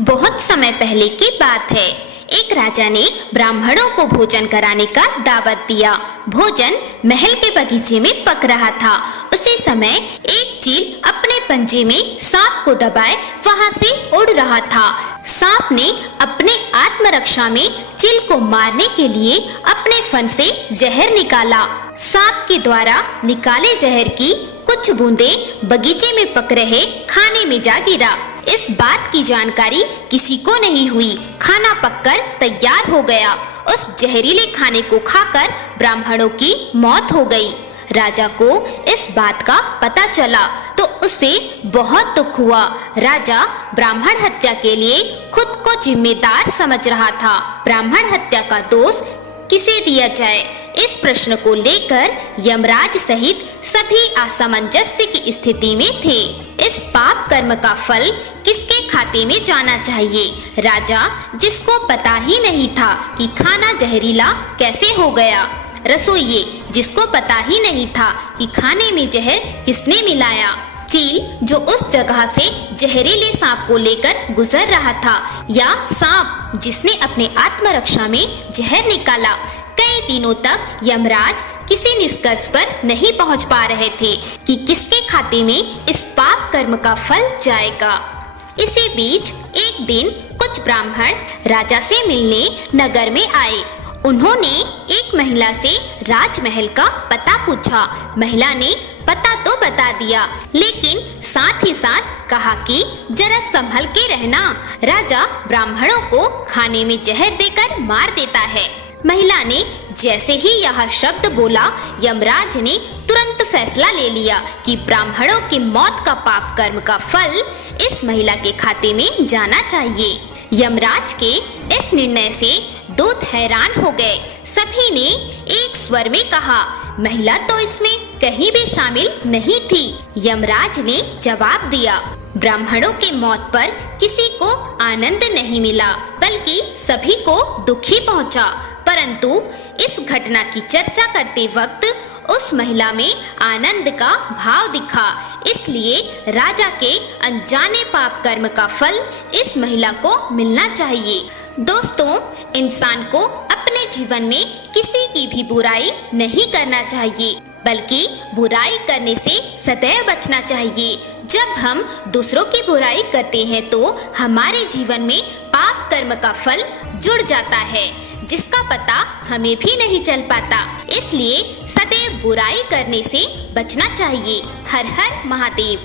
बहुत समय पहले की बात है। एक राजा ने ब्राह्मणों को भोजन कराने का दावत दिया। भोजन महल के बगीचे में पक रहा था। उसी समय एक चील अपने पंजे में सांप को दबाए वहां से उड़ रहा था। सांप ने अपने आत्मरक्षा में चील को मारने के लिए अपने फन से जहर निकाला। सांप के द्वारा निकाले जहर की कुछ बूंदें बगीचे में पक रहे खाने में जा गिरा। इस बात की जानकारी किसी को नहीं हुई। खाना पककर तैयार हो गया। उस जहरीले खाने को खाकर ब्राह्मणों की मौत हो गई। राजा को इस बात का पता चला तो उसे बहुत दुख हुआ। राजा ब्राह्मण हत्या के लिए खुद को जिम्मेदार समझ रहा था। ब्राह्मण हत्या का दोष किसे दिया जाए, इस प्रश्न को लेकर यमराज सहित सभी असमंजस्य की स्थिति में थे। इस पाप कर्म का फल किसके खाते में जाना चाहिए? राजा, जिसको पता ही नहीं था कि खाना जहरीला कैसे हो गया। रसोइये, जिसको पता ही नहीं था कि खाने में जहर किसने मिलाया। चील, जो उस जगह से जहरीले सांप को लेकर गुजर रहा था, या सांप जिसने अपने आत्मरक्षा में जहर निकाला। कई दिनों तक यमराज किसी निष्कर्ष पर नहीं पहुंच पा रहे थे कि किसके खाते में इस पाप कर्म का फल जाएगा। इसी बीच एक दिन कुछ ब्राह्मण राजा से मिलने नगर में आए। उन्होंने एक महिला से राजमहल का पता पूछा। महिला ने पता तो बता दिया, लेकिन साथ ही साथ कहा कि जरा संभल के रहना, राजा ब्राह्मणों को खाने में जहर देकर मार देता है। महिला ने जैसे ही यह शब्द बोला, यमराज ने तुरंत फैसला ले लिया कि ब्राह्मणों की मौत का पाप कर्म का फल इस महिला के खाते में जाना चाहिए। यमराज के इस निर्णय से दूत हैरान हो गए। सभी ने एक स्वर में कहा, महिला तो इसमें कहीं भी शामिल नहीं थी। यमराज ने जवाब दिया, ब्राह्मणों की मौत पर किसी को आनंद नहीं मिला, बल्कि सभी को दुख ही पहुंचा। परंतु इस घटना की चर्चा करते वक्त उस महिला में आनंद का भाव दिखा, इसलिए राजा के अनजाने पाप कर्म का फल इस महिला को मिलना चाहिए। दोस्तों, इंसान को अपने जीवन में किसी की भी बुराई नहीं करना चाहिए, बल्कि बुराई करने से सदैव बचना चाहिए। जब हम दूसरों की बुराई करते हैं तो हमारे जीवन में पाप कर्म का फल जुड़ जाता है, जिसका पता हमें भी नहीं चल पाता। इसलिए सदैव बुराई करने से बचना चाहिए। हर हर महादेव।